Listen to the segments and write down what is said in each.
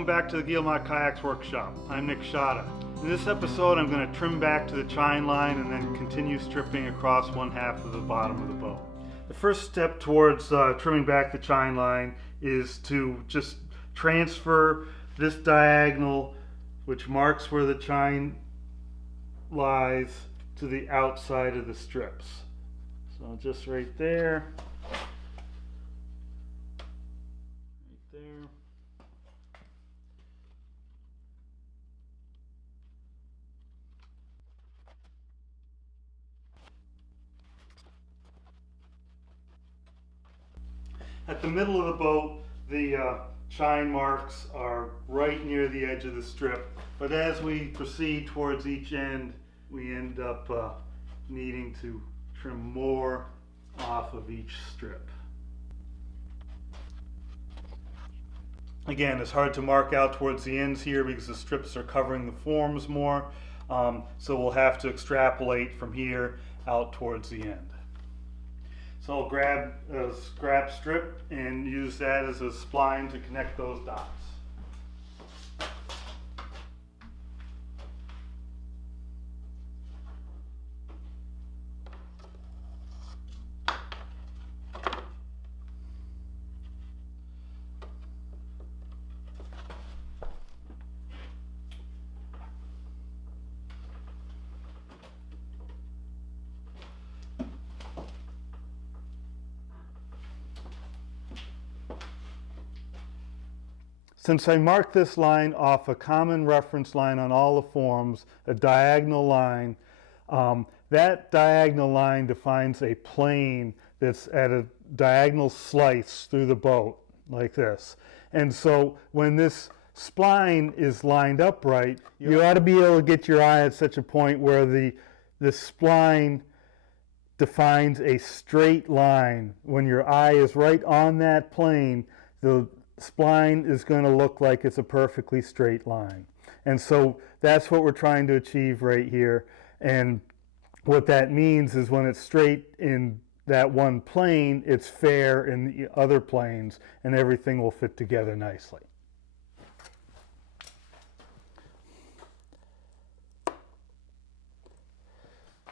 welcome back to the Guillemot Kayaks Workshop. I'm Nick Schade. In this episode I'm going to trim back to the chine line and then continue stripping across one half of the bottom of the boat. The first step towards trimming back the chine line is to just transfer this diagonal, which marks where the chine lies, to the outside of the strips. So just right there. At the middle of the boat, the chine marks are right near the edge of the strip, but as we proceed towards each end, we end up needing to trim more off of each strip. Again, it's hard to mark out towards the ends here because the strips are covering the forms more, so we'll have to extrapolate from here out towards the end. So I'll grab a scrap strip and use that as a spline to connect those dots. Since I marked this line off a common reference line on all the forms, a diagonal line, that diagonal line defines a plane that's at a diagonal slice through the boat, like this. And so when this spline is lined up right, you ought to be able to get your eye at such a point where the spline defines a straight line. When your eye is right on that plane, the spline is going to look like it's a perfectly straight line. And so that's what we're trying to achieve right here. And what that means is when it's straight in that one plane, it's fair in the other planes, and everything will fit together nicely.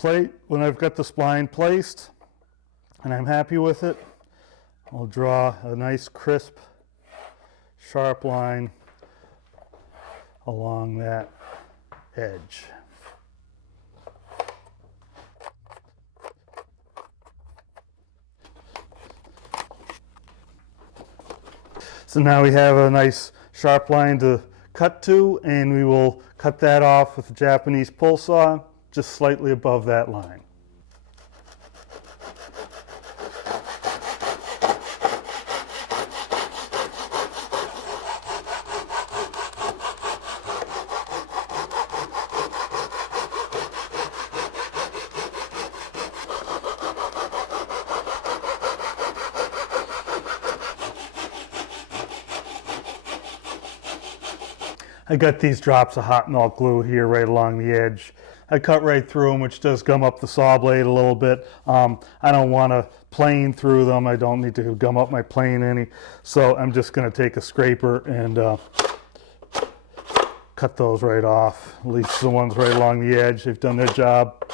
When I've got the spline placed and I'm happy with it, I'll draw a nice crisp sharp line along that edge. So now we have a nice sharp line to cut to, and we will cut that off with a Japanese pull saw just slightly above that line. I got these drops of hot melt glue here right along the edge. I cut right through them, which does gum up the saw blade a little bit. I don't want to plane through them. I don't need to gum up my plane any. So I'm just going to take a scraper and cut those right off. At least the ones right along the edge. They've done their job.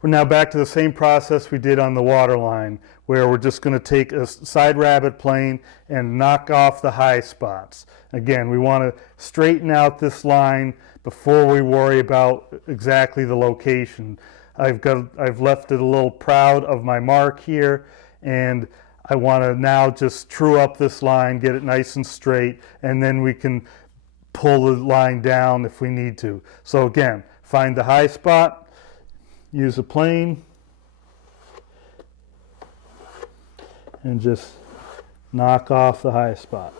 We're now back to the same process we did on the water line, where we're just going to take a side rabbet plane and knock off the high spots. Again, we want to straighten out this line before we worry about exactly the location. I've left it a little proud of my mark here, and I want to now just true up this line, get it nice and straight, and then we can pull the line down if we need to. So again, find the high spot, use a plane, and just knock off the high spot.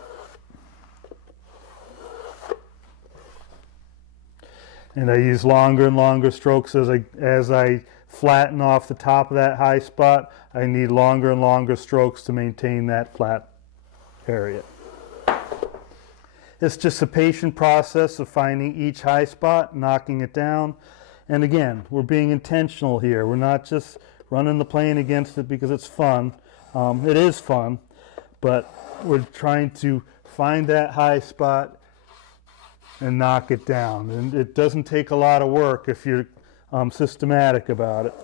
And I use longer and longer strokes as I flatten off the top of that high spot. I need longer and longer strokes to maintain that flat area. It's just a patient process of finding each high spot, knocking it down. And again, we're being intentional here. We're not just running the plane against it because it's fun. It is fun, but we're trying to find that high spot and knock it down. And it doesn't take a lot of work if you're systematic about it.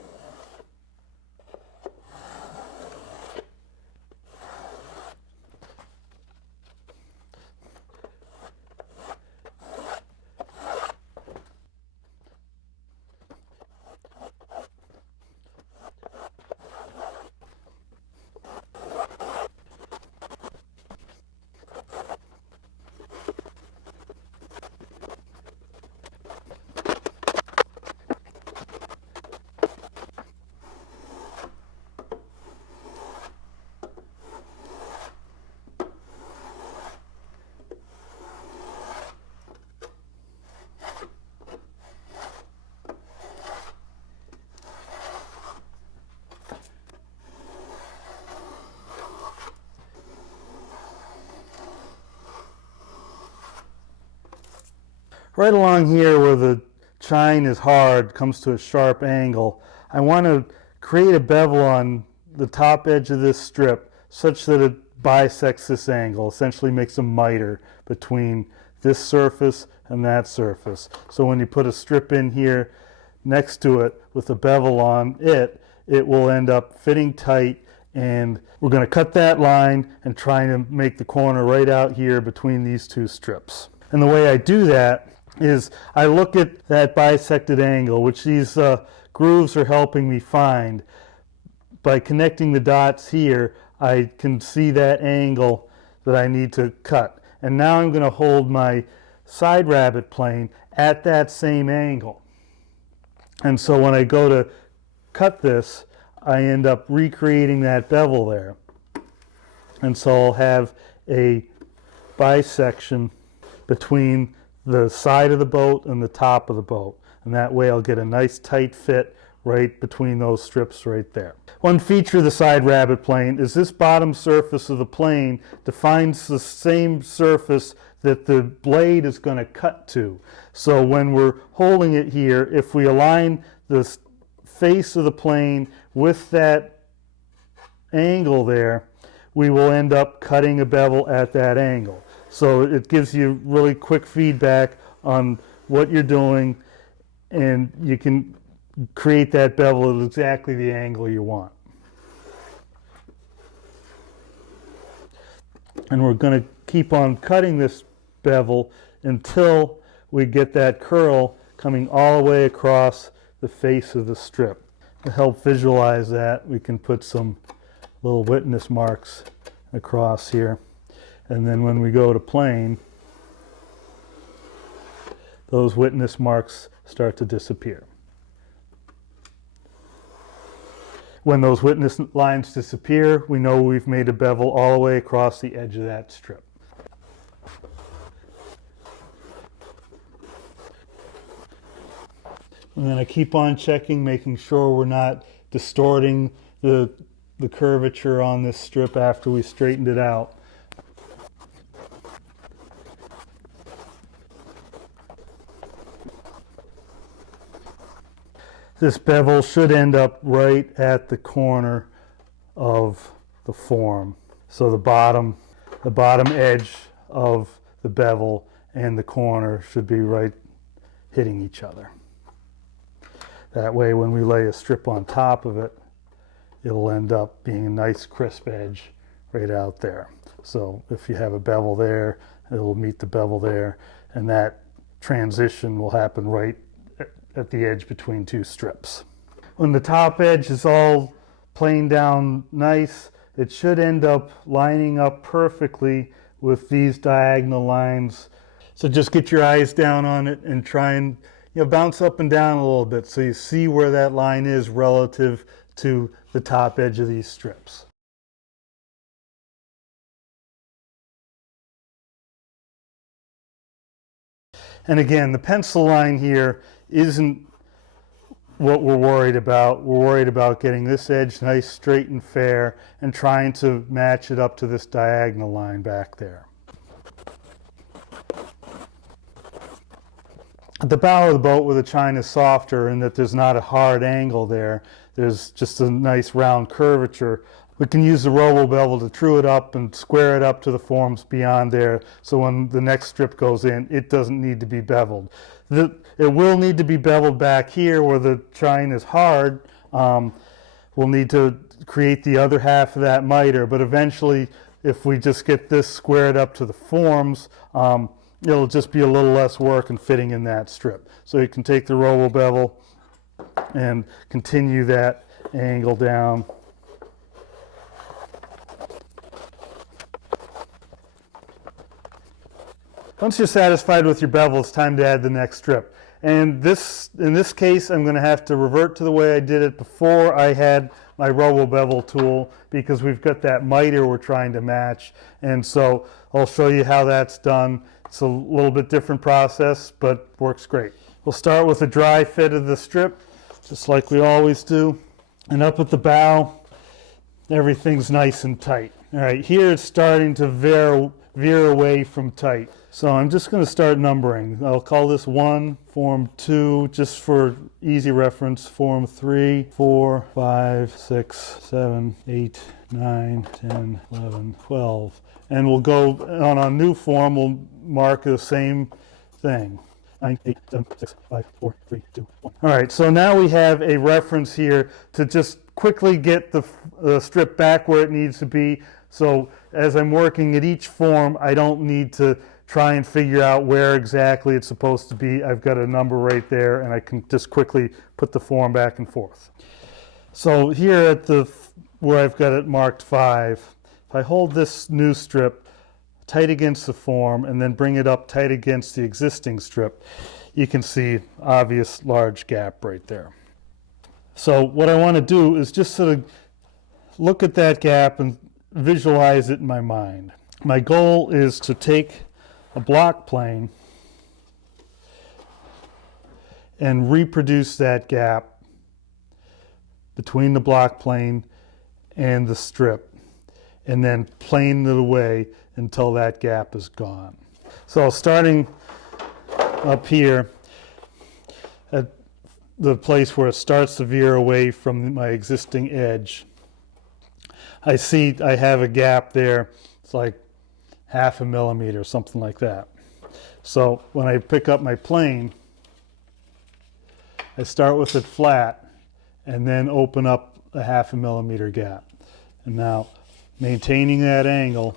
Right along here where the chine is hard, comes to a sharp angle, I want to create a bevel on the top edge of this strip such that it bisects this angle, essentially makes a miter between this surface and that surface. So when you put a strip in here next to it with a bevel on it, it will end up fitting tight, and we're going to cut that line and try to make the corner right out here between these two strips. And the way I do that is I look at that bisected angle, which these grooves are helping me find. By connecting the dots here, I can see that angle that I need to cut. And now I'm going to hold my side rabbet plane at that same angle. And so when I go to cut this, I end up recreating that bevel there. And so I'll have a bisection between the side of the boat and the top of the boat, and that way I'll get a nice tight fit right between those strips right there. One feature of the side rabbet plane is this bottom surface of the plane defines the same surface that the blade is going to cut to. So when we're holding it here, if we align the face of the plane with that angle there, we will end up cutting a bevel at that angle. So it gives you really quick feedback on what you're doing, and you can create that bevel at exactly the angle you want. And we're going to keep on cutting this bevel until we get that curl coming all the way across the face of the strip. To help visualize that, we can put some little witness marks across here. And then when we go to plane, those witness marks start to disappear. When those witness lines disappear, we know we've made a bevel all the way across the edge of that strip. I'm going to keep on checking, making sure we're not distorting the curvature on this strip after we straightened it out. This bevel should end up right at the corner of the form. So the bottom edge of the bevel and the corner should be right hitting each other. That way when we lay a strip on top of it, it'll end up being a nice crisp edge right out there. So if you have a bevel there, it'll meet the bevel there, and that transition will happen right at the edge between two strips. When the top edge is all planed down nice, it should end up lining up perfectly with these diagonal lines. So just get your eyes down on it and try and bounce up and down a little bit so you see where that line is relative to the top edge of these strips. And again, the pencil line here isn't what we're worried about. We're worried about getting this edge nice, straight, and fair, and trying to match it up to this diagonal line back there. At the bow of the boat where the chine is softer and that there's not a hard angle there, there's just a nice round curvature, We can use the robo-bevel to true it up and square it up to the forms beyond there, so when the next strip goes in, it doesn't need to be beveled. It will need to be beveled back here where the chine is hard. We'll need to create the other half of that miter, but eventually, if we just get this squared up to the forms, it'll just be a little less work in fitting in that strip. So you can take the robo-bevel and continue that angle down. Once you're satisfied with your bevel, it's time to add the next strip. And in this case, I'm going to have to revert to the way I did it before I had my robo-bevel tool, because we've got that miter we're trying to match. And so I'll show you how that's done. It's a little bit different process, but works great. We'll start with a dry fit of the strip, just like we always do. And up at the bow, everything's nice and tight. All right, here it's starting to veer away from tight. So I'm just going to start numbering. I'll call this 1, form 2, just for easy reference, form 3, 4, 5, 6, 7, 8, 9, 10, 11, 12. And we'll go on a new form, we'll mark the same thing. 9, 8, 7, 6, 5, 4, 3, 2, 1. All right, so now we have a reference here to just quickly get the strip back where it needs to be. So as I'm working at each form, I don't need to try and figure out where exactly it's supposed to be. I've got a number right there, and I can just quickly put the form back and forth. So here at where I've got it marked 5, if I hold this new strip tight against the form and then bring it up tight against the existing strip, you can see obvious large gap right there. So what I want to do is just sort of look at that gap and visualize it in my mind. My goal is to take a block plane and reproduce that gap between the block plane and the strip, and then plane it away until that gap is gone. So starting up here at the place where it starts to veer away from my existing edge, I see I have a gap there. It's like 0.5 millimeter, something like that. So when I pick up my plane, I start with it flat and then open up a 0.5 millimeter gap. And now, maintaining that angle,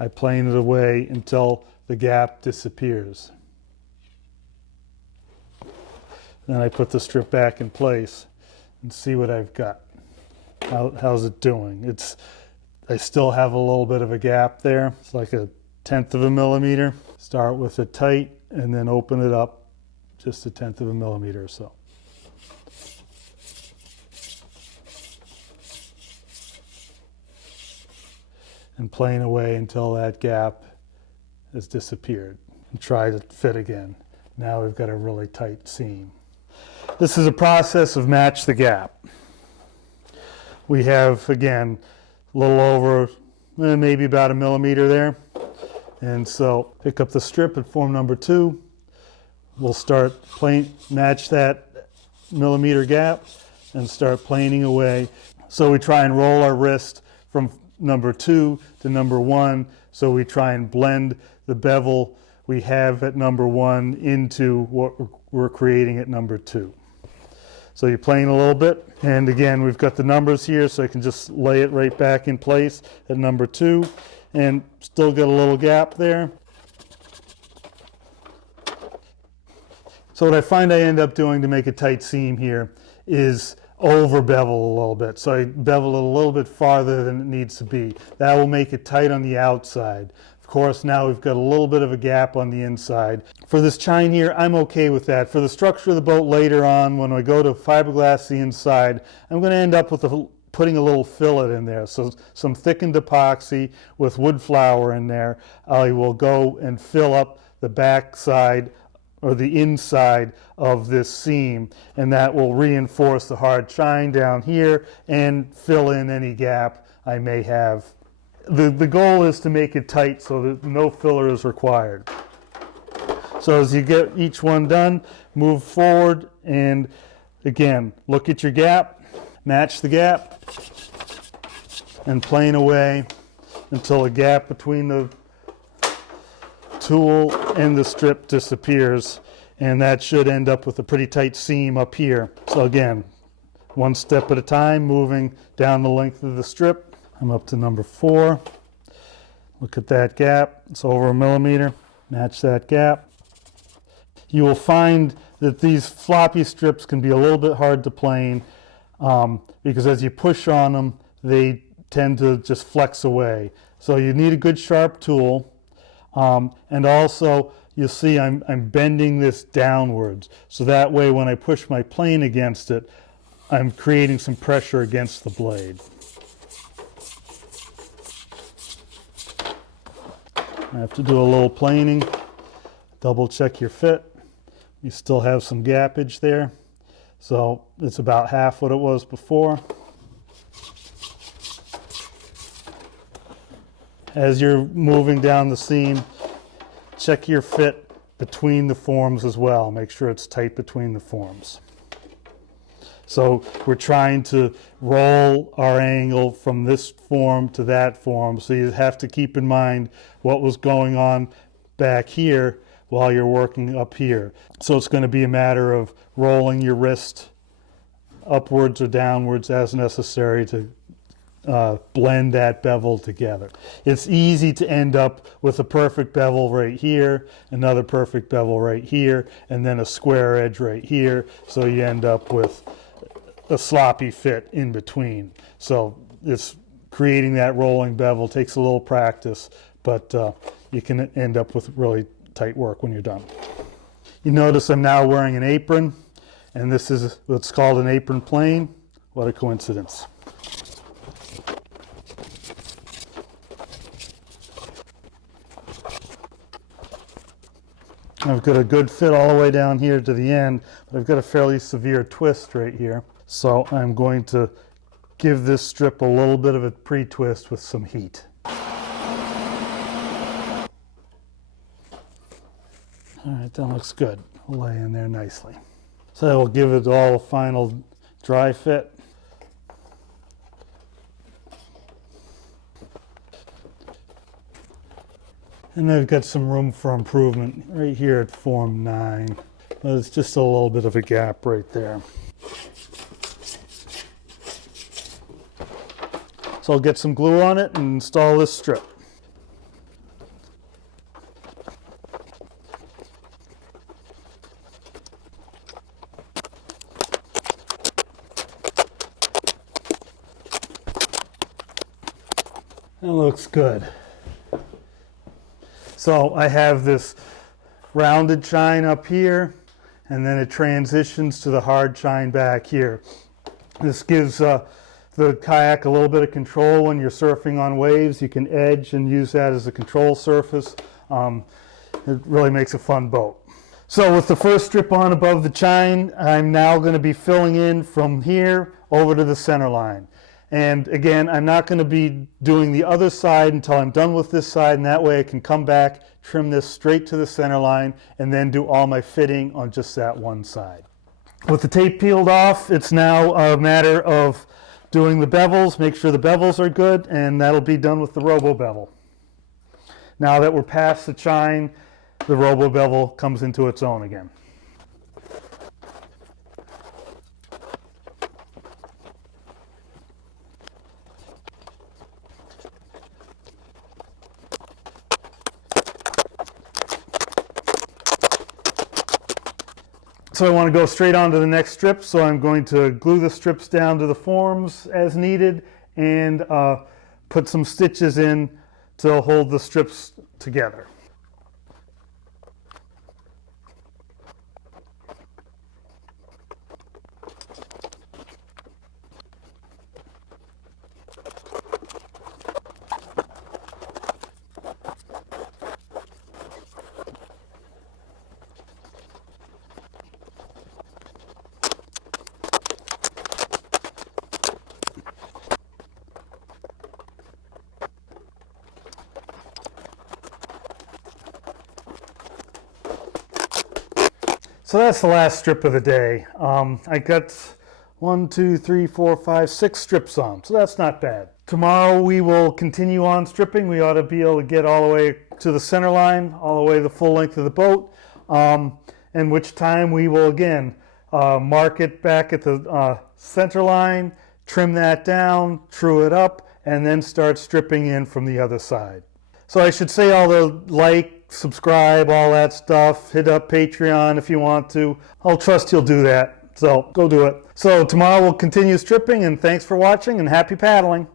I plane it away until the gap disappears. Then I put the strip back in place and see what I've got. How's it doing? I still have a little bit of a gap there. It's like 1/10 millimeter. Start with it tight and then open it up just 1/10 millimeter or so. And plane away until that gap has disappeared. And try to fit again. Now we've got a really tight seam. This is a process of match the gap. We have, again, a little over, maybe about 1 millimeter there. And so pick up the strip at form number 2. We'll start match that millimeter gap and start planing away. So we try and roll our wrist from number 2 to number 1. So we try and blend the bevel we have at number 1 into what we're creating at number 2. So you plane a little bit, and again, we've got the numbers here, so I can just lay it right back in place at number 2, and still get a little gap there. So what I find I end up doing to make a tight seam here is over bevel a little bit. So I bevel it a little bit farther than it needs to be. That will make it tight on the outside. Of course, now we've got a little bit of a gap on the inside. For this chine here, I'm okay with that. For the structure of the boat later on, when I go to fiberglass the inside, I'm going to end up with putting a little fillet in there. So some thickened epoxy with wood flour in there. I will go and fill up the back side or the inside of this seam, and that will reinforce the hard chine down here and fill in any gap I may have. The goal is to make it tight so that no filler is required. So as you get each one done, move forward, and again, look at your gap, match the gap, and plane away until the gap between the tool and the strip disappears, and that should end up with a pretty tight seam up here. So again, one step at a time, moving down the length of the strip. I'm up to number 4. Look at that gap, it's over 1 millimeter. Match that gap. You will find that these floppy strips can be a little bit hard to plane because as you push on them, they tend to just flex away. So you need a good sharp tool, and also you'll see I'm bending this downwards, so that way when I push my plane against it, I'm creating some pressure against the blade. I have to do a little planing, double check your fit. You still have some gappage there, so it's about half what it was before. As you're moving down the seam, check your fit between the forms as well. Make sure it's tight between the forms. So we're trying to roll our angle from this form to that form, so you have to keep in mind what was going on back here while you're working up here. So it's going to be a matter of rolling your wrist upwards or downwards as necessary to blend that bevel together. It's easy to end up with a perfect bevel right here, another perfect bevel right here, and then a square edge right here, so you end up with a sloppy fit in between. So it's creating that rolling bevel takes a little practice, but you can end up with really tight work when you're done. You notice I'm now wearing an apron, and this is what's called an apron plane. What a coincidence. I've got a good fit all the way down here to the end, but I've got a fairly severe twist right here. So I'm going to give this strip a little bit of a pre-twist with some heat. All right, that looks good. We'll lay in there nicely. So that will give it all a final dry fit. And I've got some room for improvement right here at form 9. But it's just a little bit of a gap right there. So I'll get some glue on it and install this strip. That looks good. So I have this rounded chine up here, and then it transitions to the hard chine back here. This gives the kayak a little bit of control when you're surfing on waves. You can edge and use that as a control surface. It really makes a fun boat. So with the first strip on above the chine, I'm now going to be filling in from here over to the center line. And again, I'm not going to be doing the other side until I'm done with this side, and that way I can come back, trim this straight to the center line, and then do all my fitting on just that one side. With the tape peeled off, it's now a matter of doing the bevels, make sure the bevels are good, and that'll be done with the robo-bevel. Now that we're past the chine, the robo-bevel comes into its own again. So I want to go straight on to the next strip, so I'm going to glue the strips down to the forms as needed and put some stitches in to hold the strips together. So that's the last strip of the day. I got 1, 2, 3, 4, 5, 6 strips on, so that's not bad. Tomorrow we will continue on stripping. We ought to be able to get all the way to the center line, all the way the full length of the boat, in which time we will again mark it back at the center line, trim that down, true it up, and then start stripping in from the other side. So I should say all the like, subscribe, all that stuff. Hit up Patreon if you want to. I'll trust you'll do that. So go do it. So tomorrow we'll continue stripping, and thanks for watching and happy paddling.